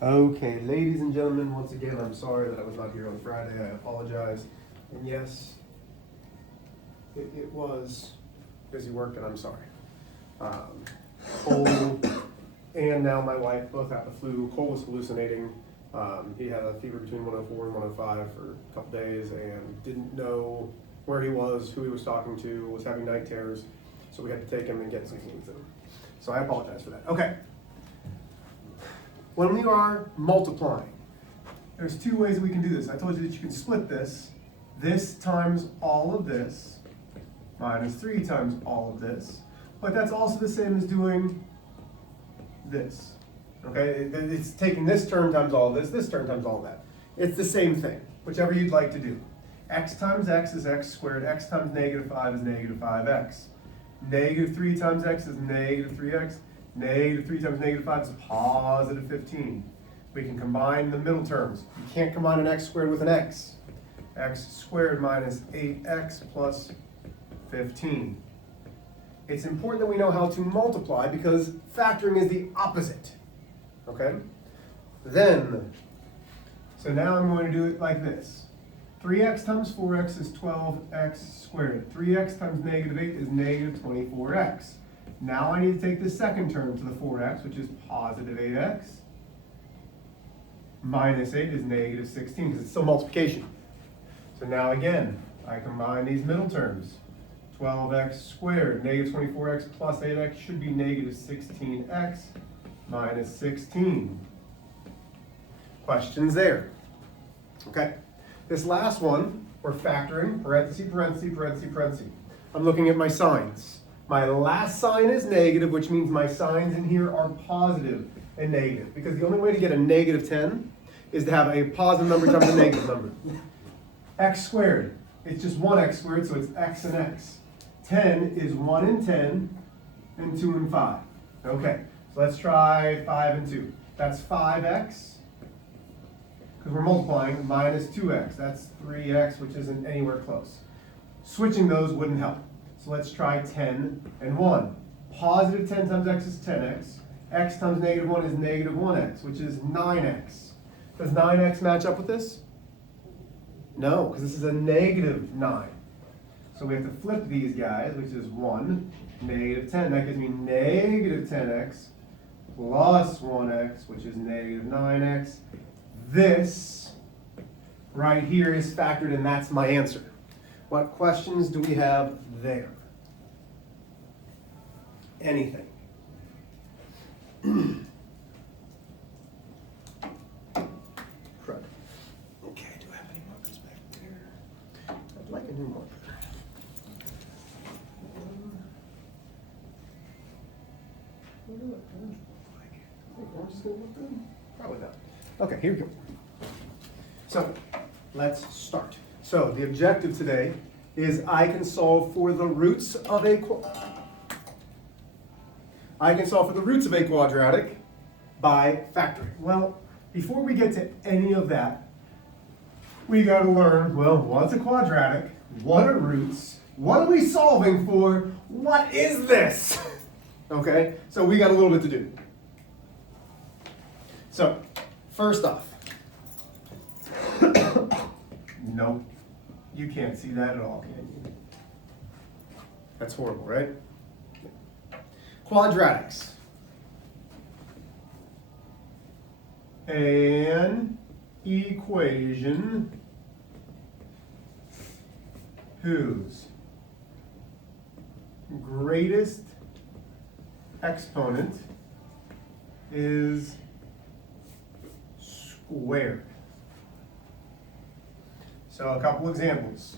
Okay, ladies and gentlemen, once again, I'm sorry that I was not here on Friday. I apologize. And yes, it was busy work, and I'm sorry. Cole and now my wife both had the flu. Cole was hallucinating. He had a fever between 104 and 105 for a couple days and didn't know where he was, who he was talking to, was having night terrors. So we had to take him and get some fluids in him. So I apologize for that. Okay. When we are multiplying, there's two ways that we can do this. I told you that you can split this times all of this, minus 3 times all of this, but that's also the same as doing this, okay? It's taking this term times all of this term times all of that. It's the same thing, whichever you'd like to do. X times x is x squared, x times negative 5 is negative 5x. Negative 3 times x is negative 3x. Negative 3 times negative 5 is positive 15. We can combine the middle terms. You can't combine an x squared with an x. X squared minus 8x plus 15. It's important that we know how to multiply because factoring is the opposite. Okay? Then, so now I'm going to do it like this. 3x times 4x is 12x squared. 3x times negative 8 is negative 24x. Now I need to take the second term to the 4x, which is positive 8x. Minus 8 is negative 16, because it's still multiplication. So now again, I combine these middle terms. 12x squared, negative 24x plus 8x should be negative 16x minus 16. Questions there? Okay. This last one, we're factoring, parenthesis, parenthesis, parenthesis, parenthesis. I'm looking at my signs. My last sign is negative, which means my signs in here are positive and negative. Because the only way to get a negative 10 is to have a positive number times a negative number. X squared, it's just 1x squared, so it's x and x. 10 is 1 and 10, and 2 and 5. Okay, so let's try 5 and 2. That's 5x, because we're multiplying, minus 2x. That's 3x, which isn't anywhere close. Switching those wouldn't help. So let's try 10 and 1. Positive 10 times x is 10x. X times negative 1 is negative 1x, which is 9x. Does 9x match up with this? No, because this is a negative 9. So we have to flip these guys, which is 1, negative 10. That gives me negative 10x plus 1x, which is negative 9x. This right here is factored, and that's my answer. What questions do we have there? Anything? Crud. Okay, do I have any markers back there? I'd like a new marker. Orange is going to look good? Probably not. Okay, here we go. So, let's start. So, the objective today is I can solve for the roots of a quadratic by factoring. Well, before we get to any of that, we got to learn, well, what's a quadratic? What are roots? What are we solving for? What is this? Okay, so we got a little bit to do. So, first off, no, you can't see that at all, can you? That's horrible, right? Quadratics. An equation whose greatest exponent is squared. So a couple examples.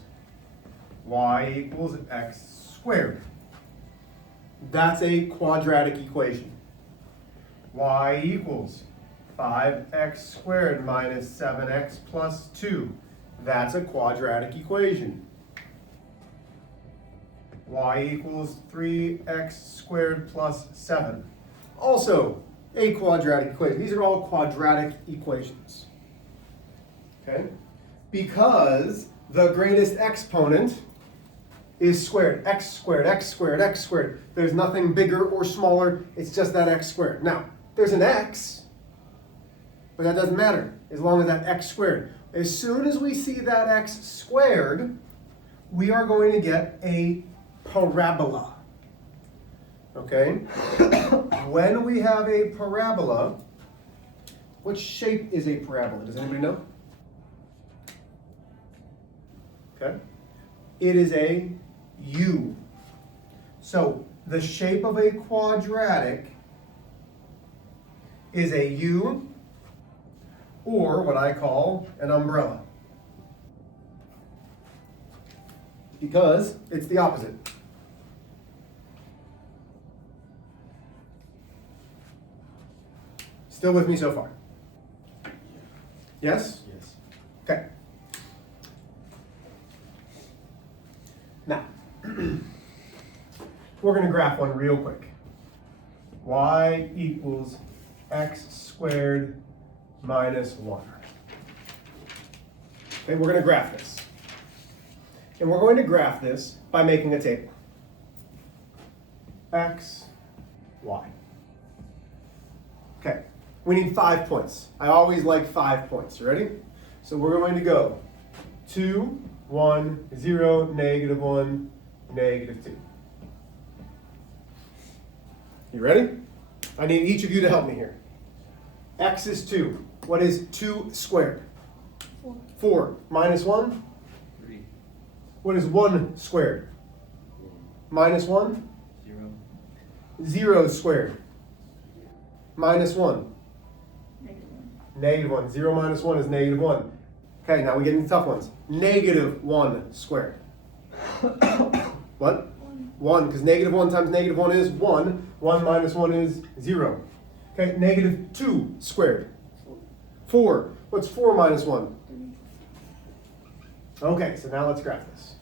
Y equals x squared. That's a quadratic equation. Y equals 5x squared minus 7x plus 2. That's a quadratic equation. Y equals 3x squared plus 7. Also a quadratic equation. These are all quadratic equations. Okay? Because the greatest exponent is squared. X squared, x squared, x squared. There's nothing bigger or smaller. It's just that x squared. Now, there's an x, But that doesn't matter, as long as that x squared. As soon as we see that x squared, we are going to get a parabola. Okay? When we have a parabola, what shape is a parabola? Does anybody know? Okay? It is a U. So the shape of a quadratic is a U, or what I call an umbrella. Because it's the opposite. Still with me so far? Yes? Yes. Okay. Now, we're going to graph one real quick. Y equals x squared minus 1. Okay, we're going to graph this. And we're going to graph this by making a table. X, Y. Okay, we need 5 points. I always like 5 points. You ready? So we're going to go 2, 1, 0, -1, -2. You ready? I need each of you to help me here. X is 2. What is 2 squared? 4. 4 minus 1? 3. What is 1 squared? Minus 1? 0. 0 squared. Minus 1? -1. -1. 0 minus 1 is -1. Okay, now we get into tough ones. -1 squared. What? 1, because -1 times -1 is 1. 1 minus 1 is 0. Okay, -2 squared. 4. What's 4 minus 1? 3. Okay, so now let's graph this.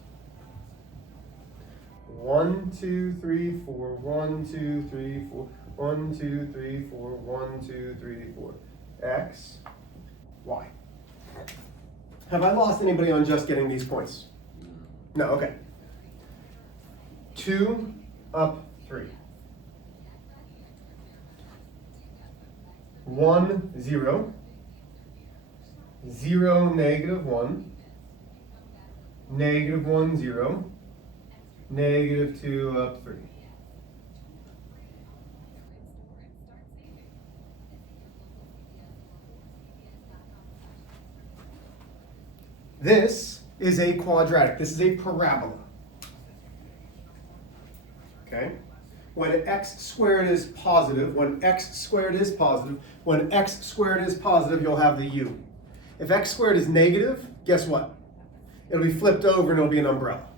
1, 2, 3, 4. 1, 2, 3, 4. 1, 2, 3, 4. 1, 2, 3, 4. X, Y. Have I lost anybody on just getting these points? No, okay. 2 up 3. 1, 0. 0, -1. -1, 0. -2 up 3. This is a quadratic. This is a parabola. Okay? When x squared is positive, when x squared is positive, when x squared is positive, you'll have the u. If x squared is negative, guess what? It'll be flipped over and it'll be an umbrella.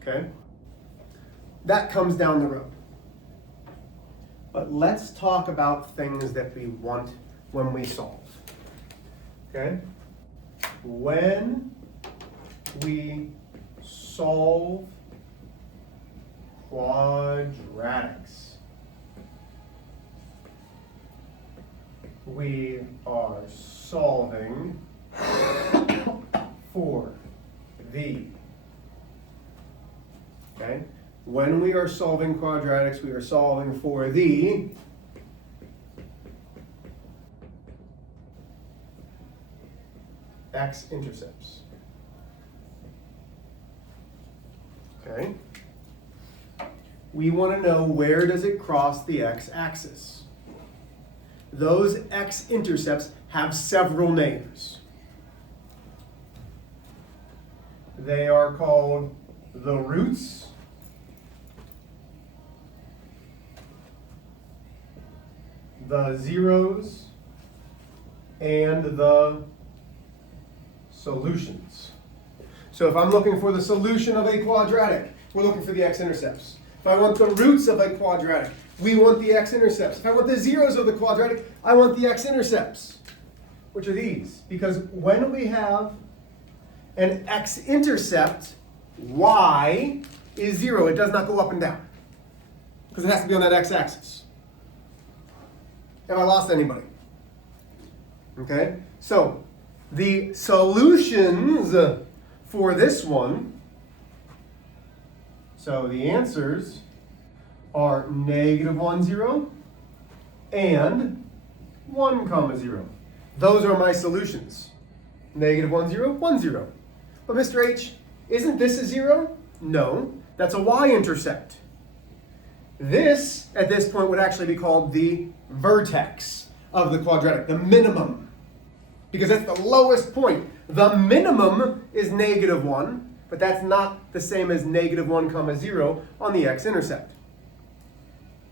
Okay? That comes down the road. But let's talk about things that we want when we solve. Okay? When we solve quadratics, we are solving for the. Okay? When we are solving quadratics, we are solving for the x-intercepts. Okay? We want to know, where does it cross the x-axis? Those x-intercepts have several names. They are called the roots, the zeros, and the solutions. So if I'm looking for the solution of a quadratic, we're looking for the x-intercepts. If I want the roots of a quadratic, we want the x-intercepts. If I want the zeros of the quadratic, I want the x-intercepts. Which are these? Because when we have an x-intercept, y is 0. It does not go up and down. Because it has to be on that x-axis. Have I lost anybody? Okay? So, the solutions for this one, so the answers are -1, 0 and 1 comma 0. Those are my solutions. Negative 1, 0, 1, 0. But Mr. H, isn't this a 0? No, that's a y-intercept. This, at this point, would actually be called the vertex of the quadratic, the minimum. Because that's the lowest point. The minimum is negative 1, but that's not the same as negative 1 comma 0 on the x-intercept.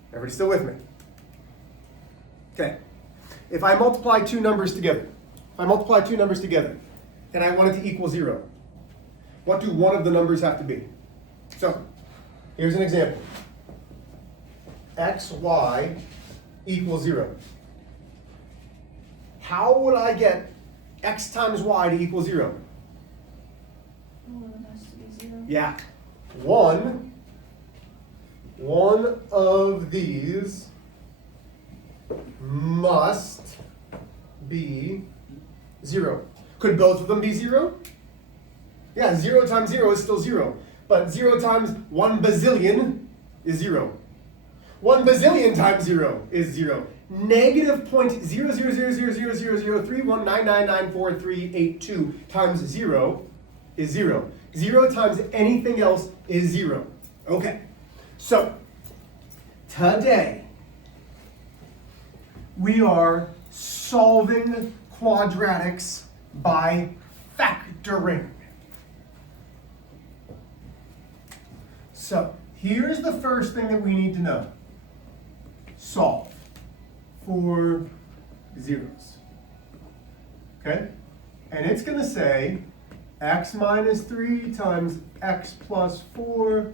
Everybody still with me? Okay. If I multiply two numbers together, and I want it to equal 0, what do one of the numbers have to be? So, here's an example. xy equals 0. How would I get x times y to equal 0? One has to be 0. Yeah. One of these must be 0. Could both of them be 0? Yeah, 0 times 0 is still 0. But 0 times 1 bazillion is 0. 1 bazillion times 0 is 0. Negative 0.000000319994382 times 0 is 0. 0 times anything else is 0. Okay, so today we are solving quadratics by factoring. So here's the first thing that we need to know. Solve for zeros. Okay? And it's going to say x minus 3 times x plus 4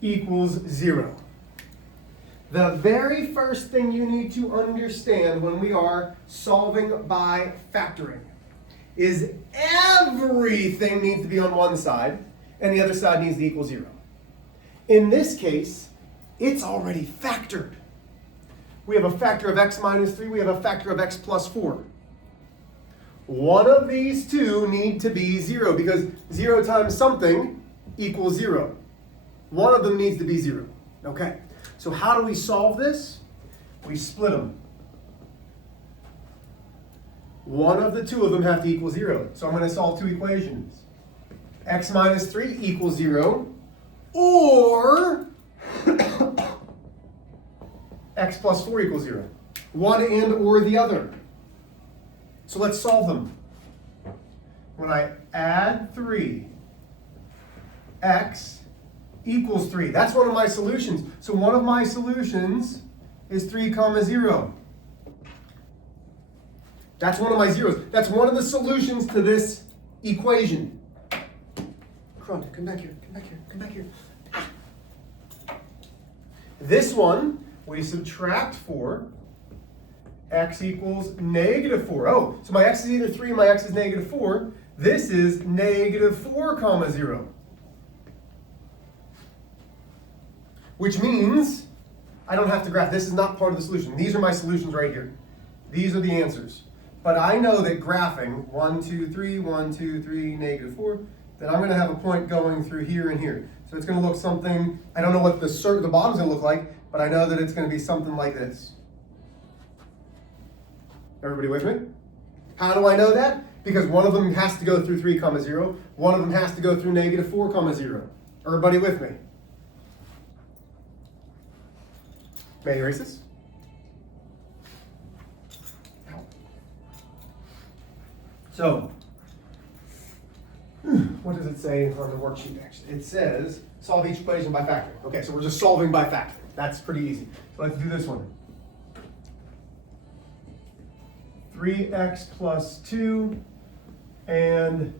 equals 0. The very first thing you need to understand when we are solving by factoring is everything needs to be on one side and the other side needs to equal 0. In this case, it's already factored. We have a factor of x minus 3, we have a factor of x plus 4. One of these two need to be 0 because 0 times something equals 0. One of them needs to be 0. Okay, so how do we solve this? We split them. One of the two of them have to equal 0. So I'm going to solve two equations. X minus 3 equals 0, or x plus 4 equals 0. One and or the other. So let's solve them. When I add 3, x equals 3. That's one of my solutions. So one of my solutions is 3 comma 0. That's one of my zeros. That's one of the solutions to this equation. Come back here, come back here, come back here. This one, we subtract 4. X equals negative 4. Oh, so my x is either 3, my x is negative 4. This is negative 4 comma 0. Which means I don't have to graph. This is not part of the solution. These are my solutions right here. These are the answers. But I know that graphing 1, 2, 3, 1, 2, 3, negative 4, that I'm going to have a point going through here and here. So it's going to look something, I don't know what the bottom's going to look like, but I know that it's going to be something like this. Everybody with me? How do I know that? Because one of them has to go through 3 comma 0. One of them has to go through negative 4 comma 0. Everybody with me? May I erase this? So, what does it say on the worksheet actually? It says, solve each equation by factoring. Okay, so we're just solving by factoring. That's pretty easy. So let's do this one. 3x plus 2 and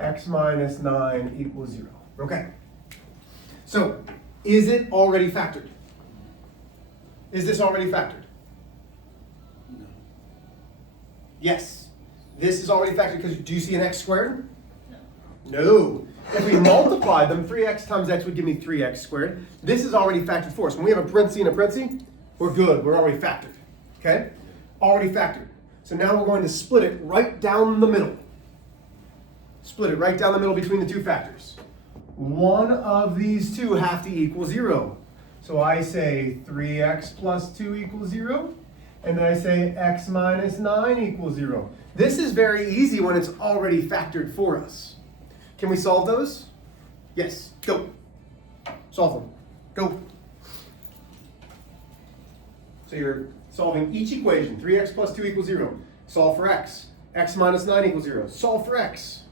x minus 9 equals 0. Okay. So, is it already factored? Is this already factored? No. Yes. This is already factored because do you see an x squared? No. If we multiply them, 3x times x would give me 3x squared. This is already factored for us. When we have a parenthesis and a parenthesis, we're good. We're already factored. Okay? Already factored. So now we're going to split it right down the middle. Split it right down the middle between the two factors. One of these two have to equal 0. So I say 3x plus 2 equals 0. And then I say x minus 9 equals 0. This is very easy when it's already factored for us. Can we solve those? Yes, go. Solve them. Go. So you're solving each equation. 3x plus 2 equals 0. Solve for x. X minus 9 equals 0. Solve for x.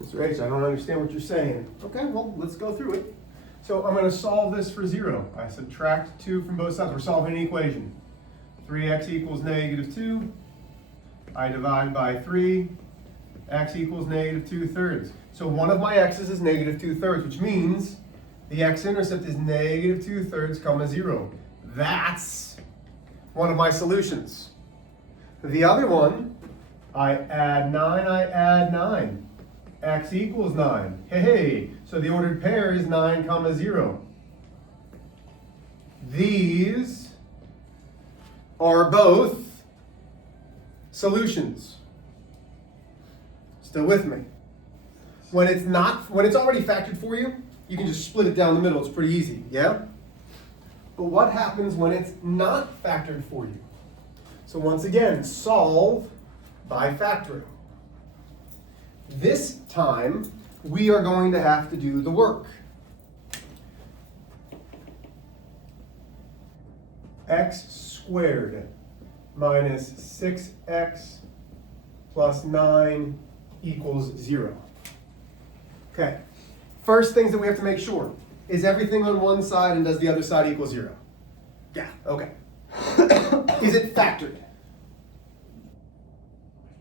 Mr. H, I don't understand what you're saying. Okay, well, let's go through it. So I'm going to solve this for 0. I subtract 2 from both sides. We're solving an equation. 3x equals negative 2. I divide by 3. X equals negative 2/3. So one of my x's is negative 2/3, which means the x-intercept is negative 2/3 comma 0. That's one of my solutions. The other one, I add 9. X equals 9. Hey, so the ordered pair is 9 comma 0. These are both solutions. Still with me? When it's already factored for you, you can just split it down the middle. It's pretty easy, yeah? But what happens when it's not factored for you? So once again, solve by factoring. This time, we are going to have to do the work. X squared minus 6x plus 9 equals 0. Okay, first things that we have to make sure, is everything on one side and does the other side equal 0? Yeah, okay. Is it factored?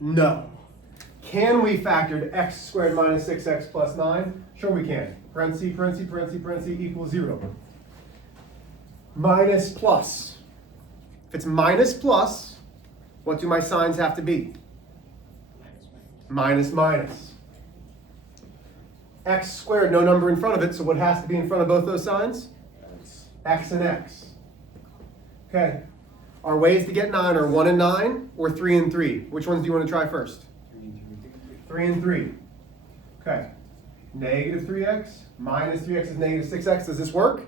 No. Can we factor x squared minus 6x plus 9? Sure we can. Parentheses equals 0. Minus plus. If it's minus plus, what do my signs have to be? Minus minus. X squared, no number in front of it, so what has to be in front of both those signs? X and x. Okay. Our ways to get 9 are 1 and 9 or 3 and 3. Which ones do you want to try first? 3 and 3. Okay. Negative 3x minus 3x is negative 6x. Does this work?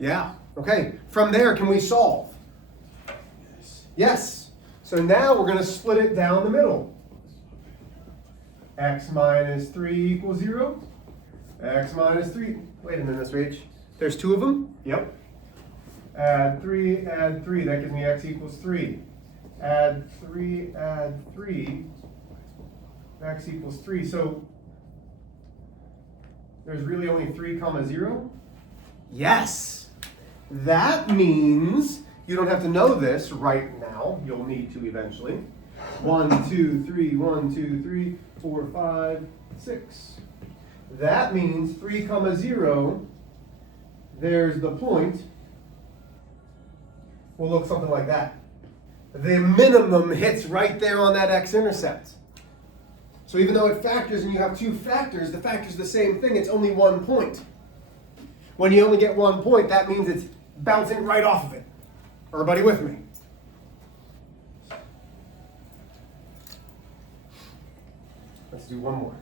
Yeah. Okay. From there, can we solve? Yes. So now we're going to split it down the middle. X minus 3 equals 0. X minus 3. Wait a minute, Mr. H. There's 2 of them? Yep. Add 3. That gives me x equals 3. Add 3. X equals 3. So there's really only 3 comma 0? Yes. That means you don't have to know this right now. You'll need to eventually. 1, 2, 3, 1, 2, 3, 4, 5, 6. That means 3 comma 0, there's the point, will look something like that. The minimum hits right there on that x-intercept. So even though it factors and you have 2 factors, the factor's the same thing, it's only 1 point. When you only get 1 point, that means it's bouncing right off of it. Everybody with me? Let's do one more.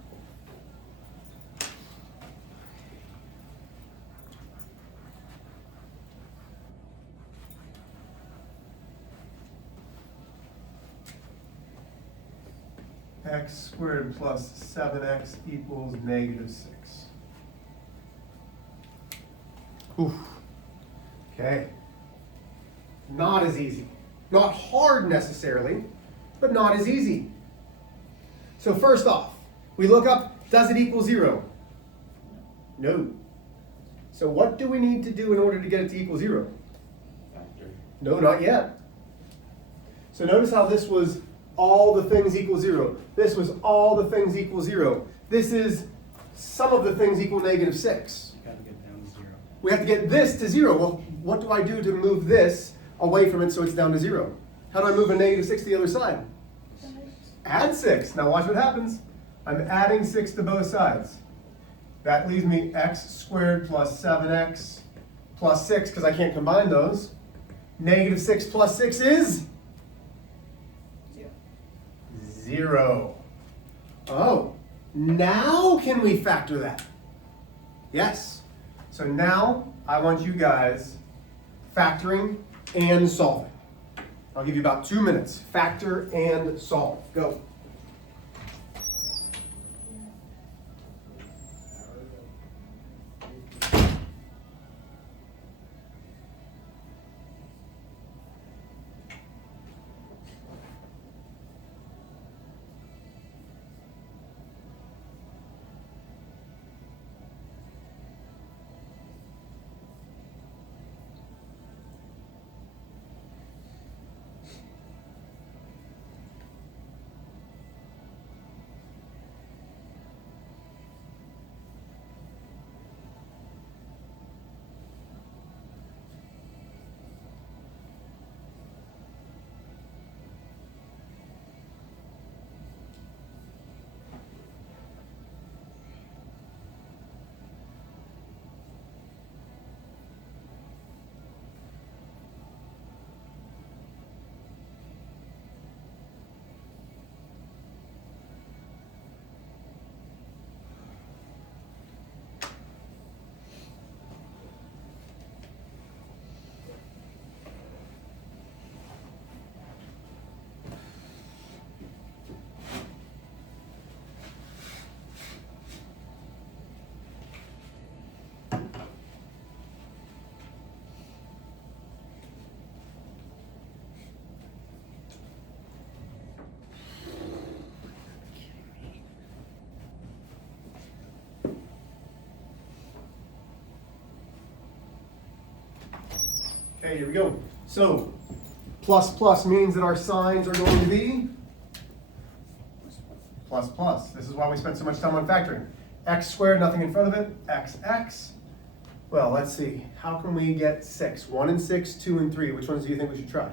X squared plus 7x equals negative 6. Oof. Okay. Not as easy. Not hard necessarily, but not as easy. So first off, we look up, does it equal 0? No. So what do we need to do in order to get it to equal 0? Factor. No, not yet. So notice how this was all the things equal 0. This was all the things equal 0. This is some of the things equal negative 6. You gotta get down to 0. We have to get this to 0. Well, what do I do to move this away from it so it's down to 0? How do I move a negative 6 to the other side? Add 6. Now watch what happens. I'm adding 6 to both sides. That leaves me x squared plus 7x plus 6, because I can't combine those. Negative 6 plus 6 is? 0. 0. Oh, now can we factor that? Yes. So now I want you guys factoring and solving. I'll give you about 2 minutes. Factor and solve. Go. Okay, here we go. So, plus plus means that our signs are going to be plus plus. This is why we spent so much time on factoring. X squared, nothing in front of it, x. Well, let's see. How can we get 6? 1 and 6, 2 and 3. Which ones do you think we should try?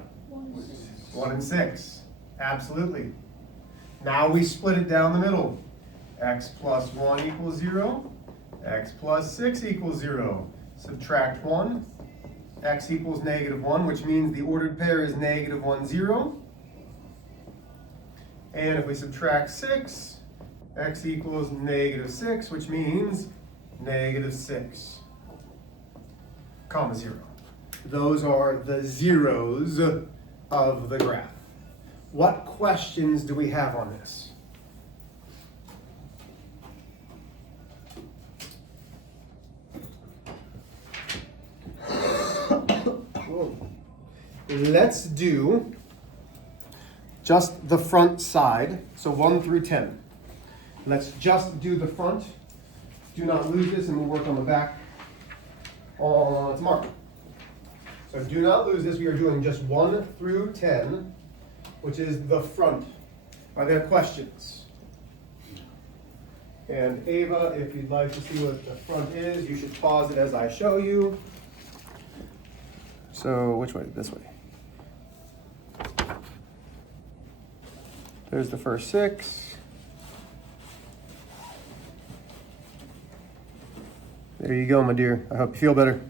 1 and 6. Absolutely. Now we split it down the middle. X plus 1 equals 0. X plus 6 equals 0. Subtract 1. X equals negative 1, which means the ordered pair is negative 1, 0. And if we subtract 6, x equals negative 6, which means negative 6, comma 0. Those are the zeros of the graph. What questions do we have on this? Let's do just the front side, so 1 through 10. Let's just do the front. Do not lose this, and we'll work on the back tomorrow. So do not lose this. We are doing just 1 through 10, which is the front. Are there questions? And Ava, if you'd like to see what the front is, you should pause it as I show you. So which way? This way. There's the first 6. There you go, my dear. I hope you feel better.